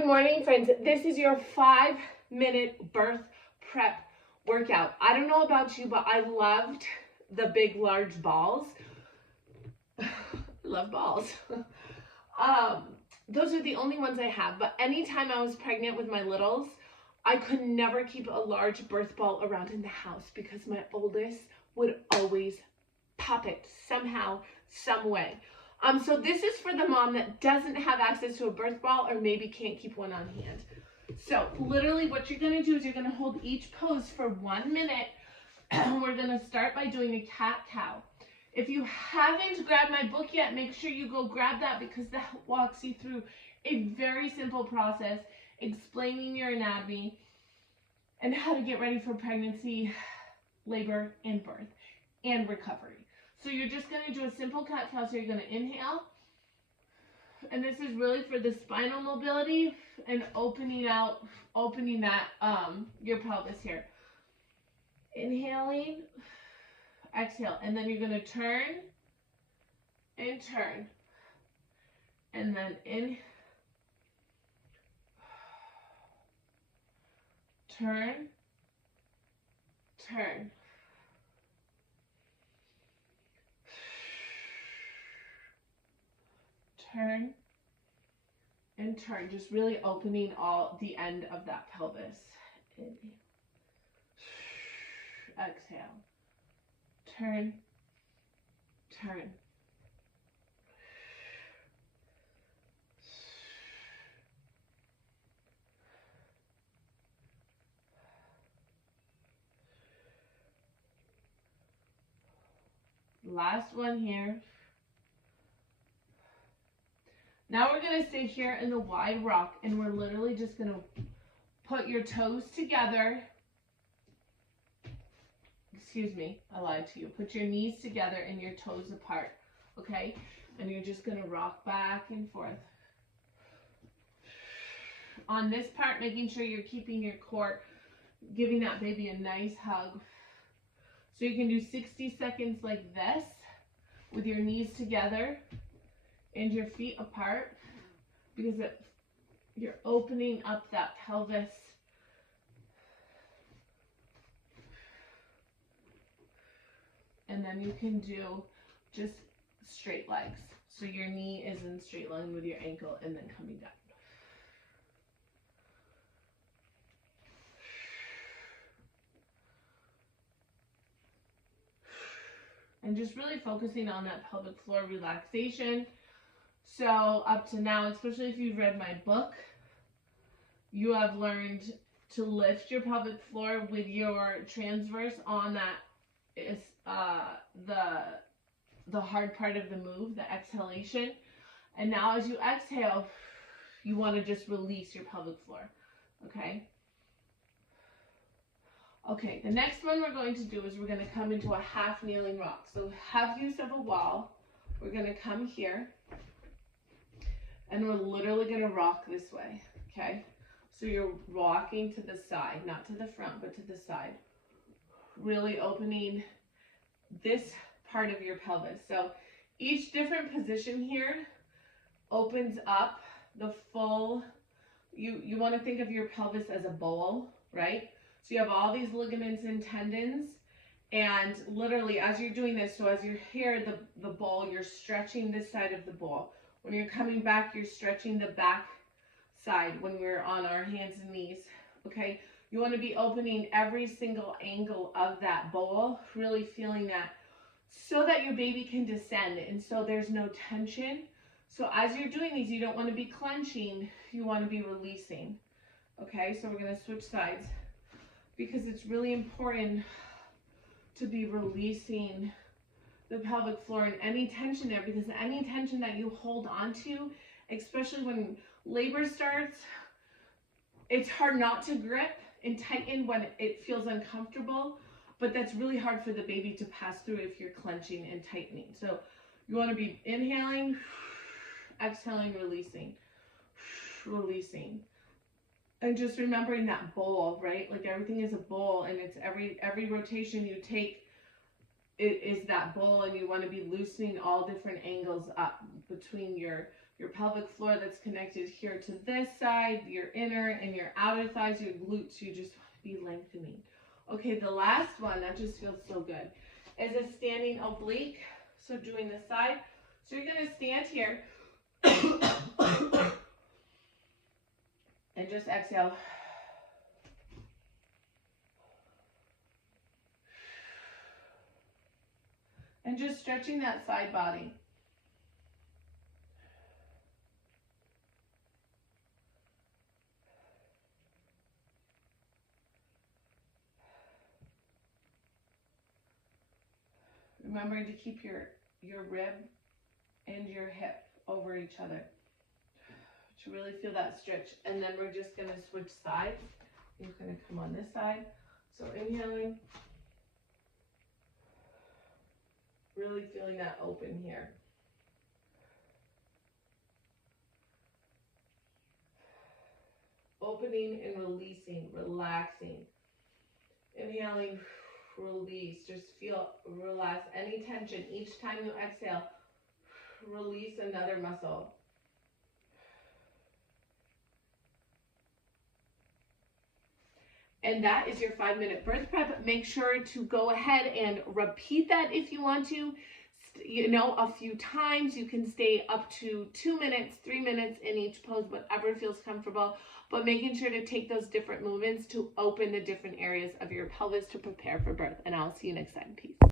Good morning, friends. This is your 5-minute birth prep workout. I don't know about you, but I loved the big, large balls. Love balls. Those are the only ones I have, but anytime I was pregnant with my littles, I could never keep a large birth ball around in the house because my oldest would always pop it somehow, some way. So this is for the mom that doesn't have access to a birth ball or maybe can't keep one on hand. So literally what you're going to do is you're going to hold each pose for 1 minute. We're going to start by doing a cat-cow. If you haven't grabbed my book yet, make sure you go grab that because that walks you through a very simple process explaining your anatomy and how to get ready for pregnancy, labor, and birth, and recovery. So you're just going to do a simple cat-cow. So you're going to inhale, and this is really for the spinal mobility and opening that your pelvis here. Inhaling, exhale, and then you're going to turn and turn, and then in, turn, turn. Turn and turn, just really opening the end of that pelvis. Inhale, exhale, turn, turn. Last one here. Now we're going to sit here in the wide rock, and we're literally just going to put your toes together. Excuse me, I lied to you. Put your knees together and your toes apart, okay? And you're just going to rock back and forth. On this part, making sure you're keeping your core, giving that baby a nice hug. So you can do 60 seconds like this with your knees together and your feet apart, because you're opening up that pelvis. And then you can do just straight legs. So your knee is in straight line with your ankle and then coming down. And just really focusing on that pelvic floor relaxation. So up to now, especially if you've read my book, you have learned to lift your pelvic floor with your transverse on that is the hard part of the move, the exhalation. And now as you exhale, you want to just release your pelvic floor, okay? Okay, the next one we're going to do is we're going to come into a half kneeling rock. So have use of a wall. We're going to come here. And we're literally going to rock this way, okay? So you're rocking to the side, not to the front, but to the side. Really opening this part of your pelvis. So each different position here opens up the full, you want to think of your pelvis as a bowl, right? So you have all these ligaments and tendons, and literally as you're doing this, so as you're here, the bowl, you're stretching this side of the bowl. When you're coming back, you're stretching the back side when we're on our hands and knees, okay? You want to be opening every single angle of that bowl, really feeling that, so that your baby can descend and so there's no tension. So as you're doing these, you don't want to be clenching, you want to be releasing, okay? So we're going to switch sides because it's really important to be releasing the pelvic floor and any tension there, because any tension that you hold on to, especially when labor starts, it's hard not to grip and tighten when it feels uncomfortable, but that's really hard for the baby to pass through if you're clenching and tightening. So you want to be inhaling, exhaling, releasing, releasing. And just remembering that bowl, right? Like everything is a bowl, and it's every rotation you take, it is that bowl, and you want to be loosening all different angles up between your your pelvic floor that's connected here to this side, your inner and your outer thighs, your glutes. You just want to be lengthening. Okay, the last one, that just feels so good, is a standing oblique. So doing the side. So you're going to stand here and just exhale. And just stretching that side body. Remembering to keep your rib and your hip over each other to really feel that stretch. And then we're just going to switch sides. You're going to come on this side. So inhaling, really feeling that open here. Opening and releasing, relaxing. Inhaling, release. Just feel, relax any tension. Each time you exhale, release another muscle. And that is your 5-minute birth prep. Make sure to go ahead and repeat that if you want to, a few times. You can stay up to 2 minutes, 3 minutes in each pose, whatever feels comfortable, but making sure to take those different movements to open the different areas of your pelvis to prepare for birth. And I'll see you next time. Peace.